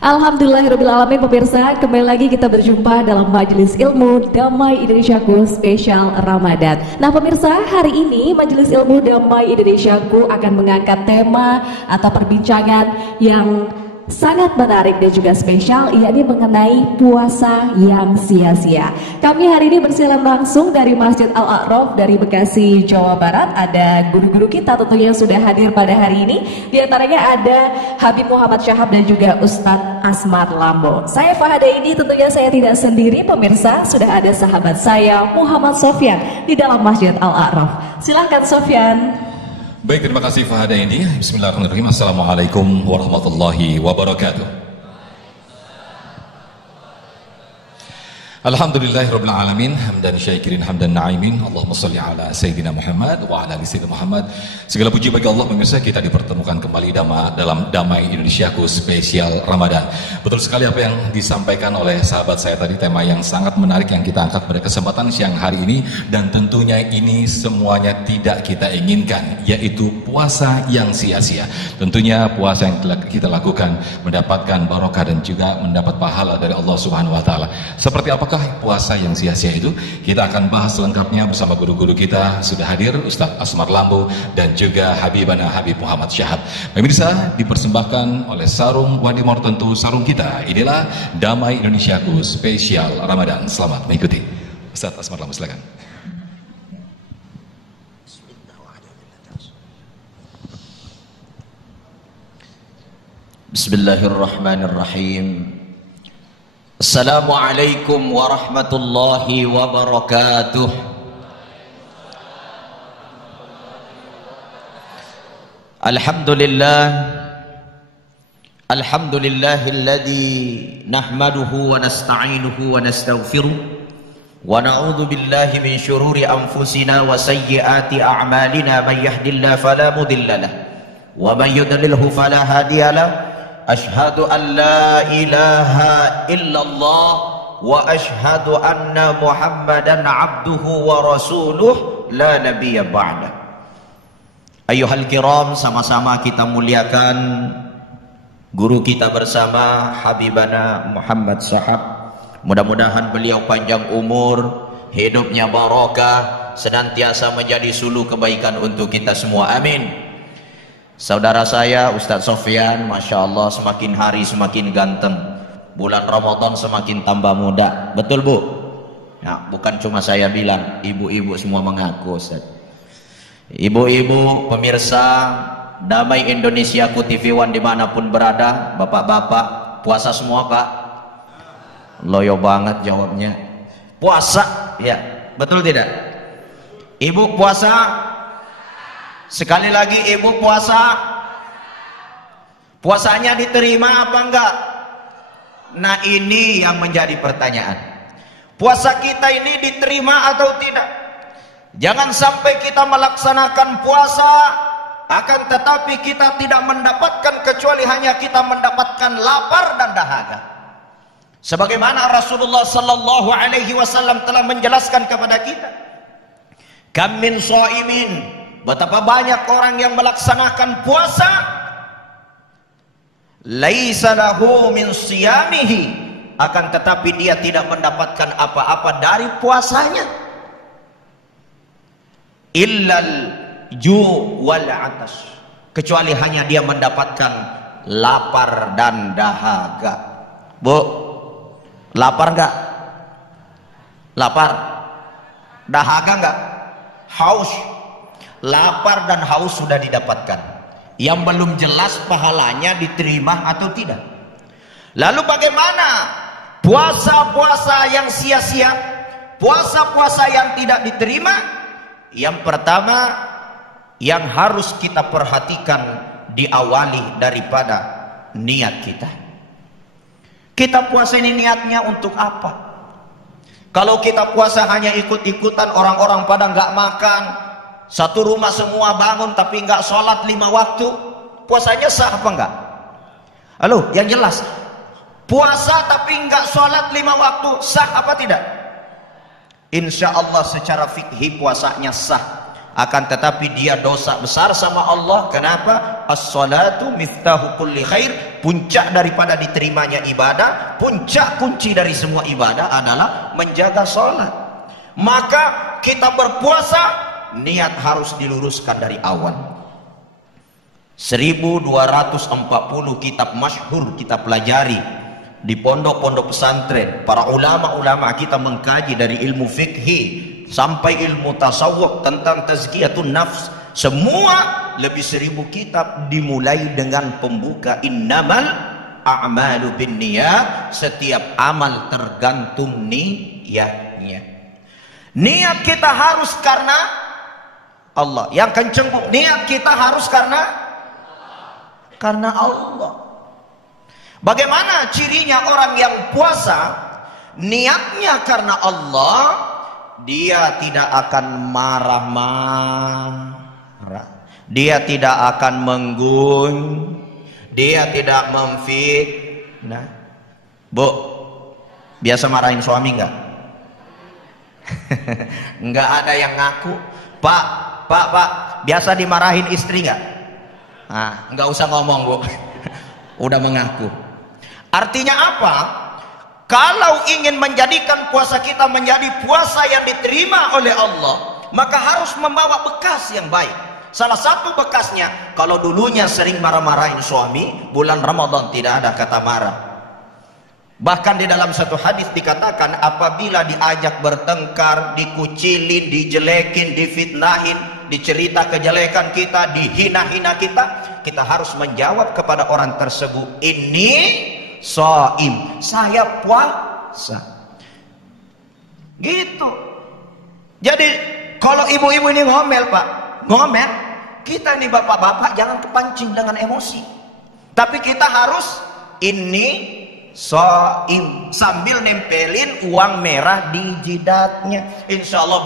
Alhamdulillahirrabbilalamin, pemirsa, kembali lagi kita berjumpa dalam Majelis Ilmu Damai Indonesiaku spesial Ramadan. Nah pemirsa, hari ini Majelis Ilmu Damai Indonesiaku akan mengangkat tema atau perbincangan yang sangat menarik dan juga spesial, yakni mengenai puasa yang sia-sia. Kami hari ini bersiaran langsung dari Masjid Al-A'raf dari Bekasi, Jawa Barat. Ada guru-guru kita tentunya yang sudah hadir pada hari ini. Di antaranya ada Habib Muhammad Syahab dan juga Ustadz Asmar Lambo. Saya Fahada ini tentunya saya tidak sendiri pemirsa, sudah ada sahabat saya Muhammad Sofyan di dalam Masjid Al-A'raf. Silahkan Sofyan. Baik, terima kasih Fahada ini. Bismillahirrahmanirrahim. Assalamualaikum warahmatullahi wabarakatuh. Alhamdulillahirabbil alamin, hamdan syakirin hamdan na'imin. Allahumma shalli ala sayyidina Muhammad wa ala ali sayyidina Muhammad. Segala puji bagi Allah, pemirsa, kita dipertemukan kembali dalam Damai Indonesiaku spesial Ramadan. Betul sekali apa yang disampaikan oleh sahabat saya tadi, tema yang sangat menarik yang kita angkat pada kesempatan siang hari ini, dan tentunya ini semuanya tidak kita inginkan, yaitu puasa yang sia-sia. Tentunya puasa yang kita lakukan mendapatkan barokah dan juga mendapat pahala dari Allah Subhanahu wa taala. Seperti apa puasa yang sia-sia itu? Kita akan bahas lengkapnya bersama guru-guru kita. Sudah hadir Ustadz Asmar Lambo dan juga Habibana Habib Muhammad Syahab. Pemirsa, dipersembahkan oleh Sarung Wadimor, tentu sarung kita. Inilah Damai Indonesiaku spesial Ramadan. Selamat mengikuti. Ustadz Asmar Lambo, silakan. Bismillahirrahmanirrahim. Assalamualaikum warahmatullahi wabarakatuh. Alhamdulillah, alhamdulillahilladzi nahmaduhu wa nasta'inuhu wa nastaghfiruh wa na'udzu billahi min syururi anfusina wa sayyiati a'malina. Man yahdihillahu fala mudilla lahu wa man yudlilhu fala hadiya lahu. Ashhadu an la ilaha illallah wa ashhadu anna Muhammadan abduhu wa rasuluh la nabiyya ba'da. Ayuhal kiram, sama-sama kita muliakan guru kita bersama Habibana Muhammad Syahab. Mudah-mudahan beliau panjang umur, hidupnya barokah, senantiasa menjadi suluh kebaikan untuk kita semua. Amin. Saudara saya Ustadz Sofyan, Masya Allah, semakin hari semakin ganteng. Bulan Ramadan semakin tambah muda. Betul Bu? Nah, bukan cuma saya bilang, ibu-ibu semua mengaku Ustadz. Ibu-ibu pemirsa Damai Indonesiaku TV One dimanapun berada, bapak-bapak, puasa semua Pak? Loyo banget jawabnya. Puasa, ya, betul tidak? Ibu puasa? Sekali lagi, ibu puasa? Puasanya diterima apa enggak? Nah, ini yang menjadi pertanyaan. Puasa kita ini diterima atau tidak? Jangan sampai kita melaksanakan puasa, akan tetapi kita tidak mendapatkan, kecuali hanya kita mendapatkan lapar dan dahaga. Sebagaimana Rasulullah sallallahu alaihi wasallam telah menjelaskan kepada kita, kam min shaimin, betapa banyak orang yang melaksanakan puasa, laisa lahu min siyamihi, akan tetapi dia tidak mendapatkan apa-apa dari puasanya, illal ju' wal atas, kecuali hanya dia mendapatkan lapar dan dahaga. Bu, lapar enggak? Lapar? Dahaga enggak? Haus? Lapar dan haus sudah didapatkan. Yang belum jelas pahalanya diterima atau tidak. Lalu bagaimana puasa-puasa yang sia-sia, puasa-puasa yang tidak diterima? Yang pertama yang harus kita perhatikan, diawali daripada niat kita. Kita puasa ini niatnya untuk apa? Kalau kita puasa hanya ikut-ikutan, orang-orang pada nggak makan, satu rumah semua bangun tapi nggak sholat 5 waktu, puasanya sah apa enggak? Halo, yang jelas, puasa tapi nggak sholat 5 waktu, sah apa tidak? Insya Allah secara fikih puasanya sah. akan tetapi dia dosa besar sama Allah. Kenapa? As-salatu miftahu kulli khair. Puncak daripada diterimanya ibadah, puncak kunci dari semua ibadah adalah menjaga salat. Maka kita berpuasa, niat harus diluruskan dari awal. 1240 kitab masyhur kita pelajari di pondok-pondok pesantren. Para ulama-ulama kita mengkaji dari ilmu fikih sampai ilmu tasawuf tentang tazkiyatun nafs. Semua lebih 1000 kitab dimulai dengan pembuka innamal a'malu binniyat. Setiap amal tergantung niatnya. Niat kita harus karena Allah. Yang kenceng, niat kita harus karena Allah. Bagaimana cirinya orang yang puasa? Niatnya karena Allah, dia tidak akan marah-marah, dia tidak akan menggun, dia tidak memfitnah. Bu, biasa marahin suami enggak? Enggak ada yang ngaku. Pak, biasa dimarahin istri enggak? Nah, enggak usah ngomong, Bu. Udah mengaku. Artinya apa? Kalau ingin menjadikan puasa kita menjadi puasa yang diterima oleh Allah, maka harus membawa bekas yang baik. Salah satu bekasnya, kalau dulunya sering marah-marahin suami, bulan Ramadan tidak ada kata marah. Bahkan di dalam satu hadis dikatakan, apabila diajak bertengkar, dikucilin, dijelekin, difitnahin, dicerita kejelekan kita, dihina-hina kita harus menjawab kepada orang tersebut, ini shaim, saya puasa. Gitu. Jadi kalau ibu-ibu ini ngomel, Pak, ngomel, kita nih bapak-bapak jangan kepancing dengan emosi. Tapi kita harus ini shaim, sambil nempelin uang merah di jidatnya. Insya Allah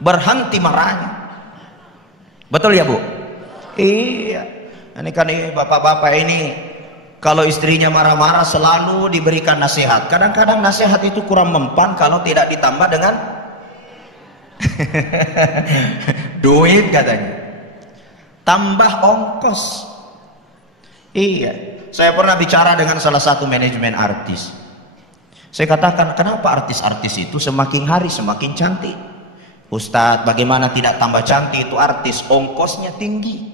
berhenti marahnya. Betul ya, Bu? Iya. Ini kan bapak-bapak ini kalau istrinya marah-marah selalu diberikan nasihat. Kadang-kadang nasihat itu kurang mempan kalau tidak ditambah dengan duit katanya. Tambah ongkos. Iya. Saya pernah bicara dengan salah satu manajemen artis. Saya katakan, kenapa artis-artis itu semakin hari semakin cantik? Ustadz, bagaimana tidak tambah cantik itu artis? Ongkosnya tinggi.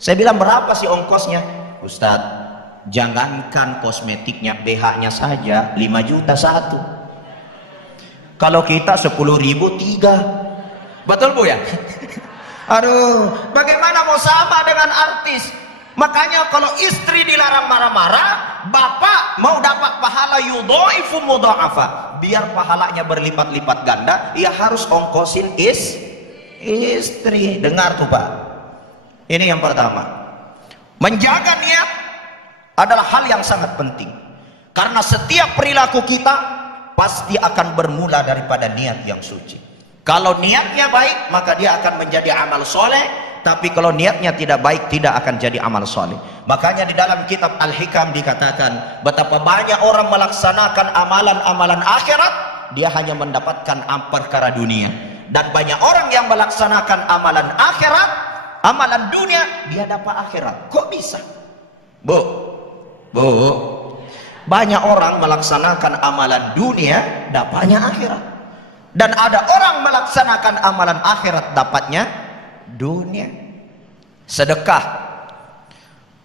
Saya bilang, berapa sih ongkosnya? Ustadz, jangankan kosmetiknya, BH-nya saja 5 juta satu. Kalau kita 10.000 3. Betul, Bu ya? Aduh, bagaimana mau sama dengan artis? Makanya kalau istri dilarang marah-marah, bapak mau dapat pahala yudhaifu mudha'afa, biar pahalanya berlipat-lipat ganda, ia harus ongkosin istri. Dengar tuh, Pak. Ini yang pertama. Menjaga niat adalah hal yang sangat penting. Karena setiap perilaku kita pasti akan bermula daripada niat yang suci. Kalau niatnya baik, maka dia akan menjadi amal soleh. Tapi kalau niatnya tidak baik, tidak akan jadi amal soleh. Makanya di dalam kitab Al-Hikam dikatakan, betapa banyak orang melaksanakan amalan-amalan akhirat, dia hanya mendapatkan perkara dunia. Dan banyak orang yang melaksanakan amalan akhirat, amalan dunia, dia dapat akhirat. Kok bisa? Bu, banyak orang melaksanakan amalan dunia, dapatnya akhirat. Dan ada orang melaksanakan amalan akhirat, dapatnya dunia. Sedekah,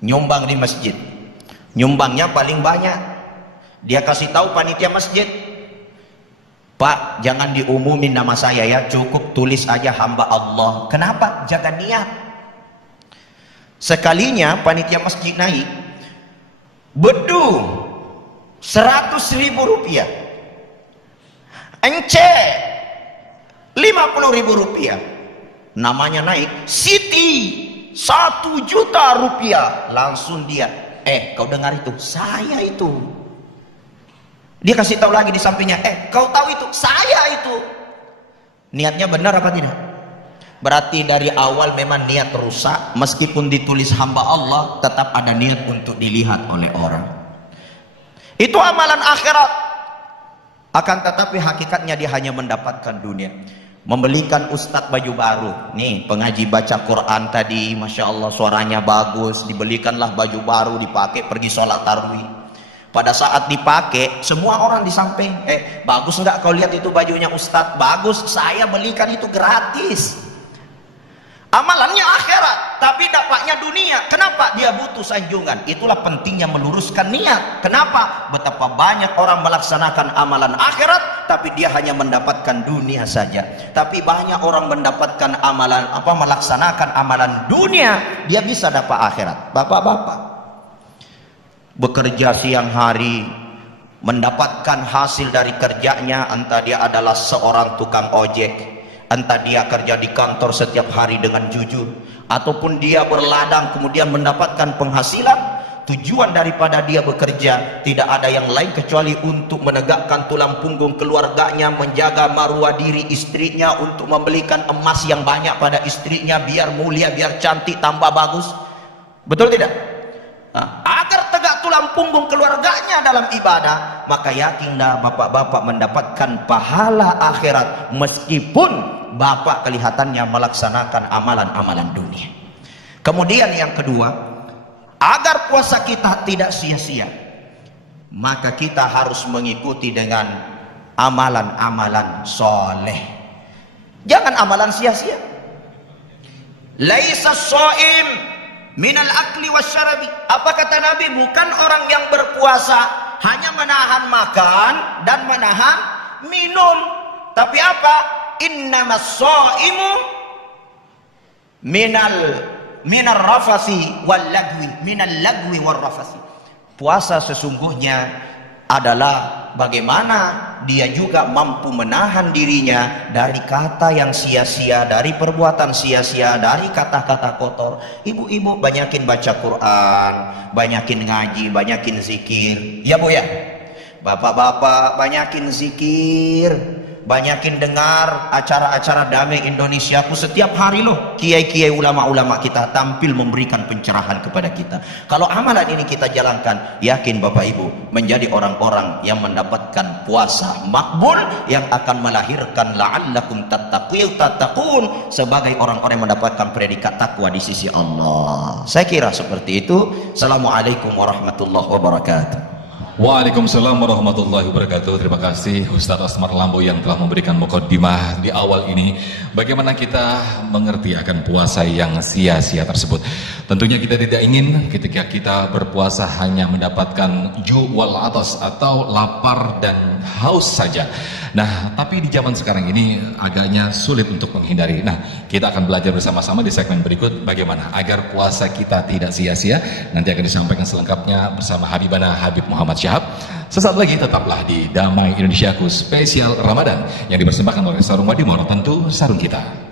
nyumbang di masjid, nyumbangnya paling banyak. Dia kasih tahu panitia masjid, Pak, jangan diumumin nama saya ya, cukup tulis aja hamba Allah. Kenapa? Jaga niat. Sekalinya panitia masjid naik bedu 100.000 rupiah, ence 50.000 rupiah, namanya naik Siti 1 juta rupiah. Langsung dia, kau dengar itu, saya itu. Dia kasih tahu lagi di sampingnya, kau tahu itu, saya itu. Niatnya benar apa tidak? Berarti dari awal memang niat rusak. Meskipun ditulis hamba Allah, tetap ada niat untuk dilihat oleh orang. Itu amalan akhirat. Akan tetapi hakikatnya dia hanya mendapatkan dunia. membelikan ustadz baju baru. Nih pengaji baca Quran tadi, Masya Allah suaranya bagus, dibelikanlah baju baru, dipakai pergi sholat tarawih. Pada saat dipakai, semua orang di samping, bagus nggak kau lihat itu bajunya ustadz? Bagus, saya belikan itu gratis. Amalannya akhirat, tapi dapatnya dunia. Kenapa? Dia butuh sanjungan. Itulah pentingnya meluruskan niat. Kenapa? Betapa banyak orang melaksanakan amalan akhirat, tapi dia hanya mendapatkan dunia saja. Tapi banyak orang mendapatkan amalan melaksanakan amalan dunia, dia bisa dapat akhirat. Bapak-bapak, bekerja siang hari, mendapatkan hasil dari kerjanya, entah dia adalah seorang tukang ojek, entah dia kerja di kantor setiap hari dengan jujur, ataupun dia berladang kemudian mendapatkan penghasilan. Tujuan daripada dia bekerja tidak ada yang lain kecuali untuk menegakkan tulang punggung keluarganya, menjaga maruah diri istrinya, untuk membelikan emas yang banyak pada istrinya biar mulia, biar cantik, tambah bagus. Betul tidak? Agar tegak tulang punggung keluarganya dalam ibadah, maka yakinlah bapak-bapak mendapatkan pahala akhirat meskipun bapak kelihatannya melaksanakan amalan-amalan dunia. Kemudian yang kedua, agar puasa kita tidak sia-sia, maka kita harus mengikuti dengan amalan-amalan soleh. Jangan amalan sia-sia. Laisa shaim minal akli wasyarabi. Apa kata Nabi? Bukan orang yang berpuasa hanya menahan makan dan menahan minum, tapi apa? Innamas shaimu minal rafasi wal lagwi, minal lagwi wal rafasi. Puasa sesungguhnya adalah bagaimana dia juga mampu menahan dirinya dari kata yang sia-sia, dari perbuatan sia-sia, dari kata-kata kotor. Ibu-ibu banyakin baca Quran, banyakin ngaji, banyakin zikir. Ya Bu ya. Bapak-bapak banyakin zikir, banyakin dengar acara-acara Damai Indonesiaku setiap hari loh. Kiai-kiai ulama-ulama kita tampil memberikan pencerahan kepada kita. Kalau amalan ini kita jalankan, yakin Bapak Ibu menjadi orang-orang yang mendapatkan puasa makbul yang akan melahirkan la'allakum tattaqun, sebagai orang-orang yang mendapatkan predikat takwa di sisi Allah. Saya kira seperti itu. Assalamualaikum warahmatullahi wabarakatuh. Waalaikumsalam warahmatullahi wabarakatuh. Terima kasih Ustaz Asmar Lambo yang telah memberikan mukaddimah di awal ini. Bagaimana kita mengerti akan puasa yang sia-sia tersebut. Tentunya kita tidak ingin ketika kita berpuasa hanya mendapatkan ju' wal atas atau lapar dan haus saja. Nah, tapi di zaman sekarang ini agaknya sulit untuk menghindari. Nah, kita akan belajar bersama-sama di segmen berikut bagaimana agar puasa kita tidak sia-sia. Nanti akan disampaikan selengkapnya bersama Habibana Habib Muhammad Syahab. Sesaat lagi tetaplah di Damai Indonesiaku spesial Ramadan yang dipersembahkan oleh Sarung Wadimor, tentu sarung kita.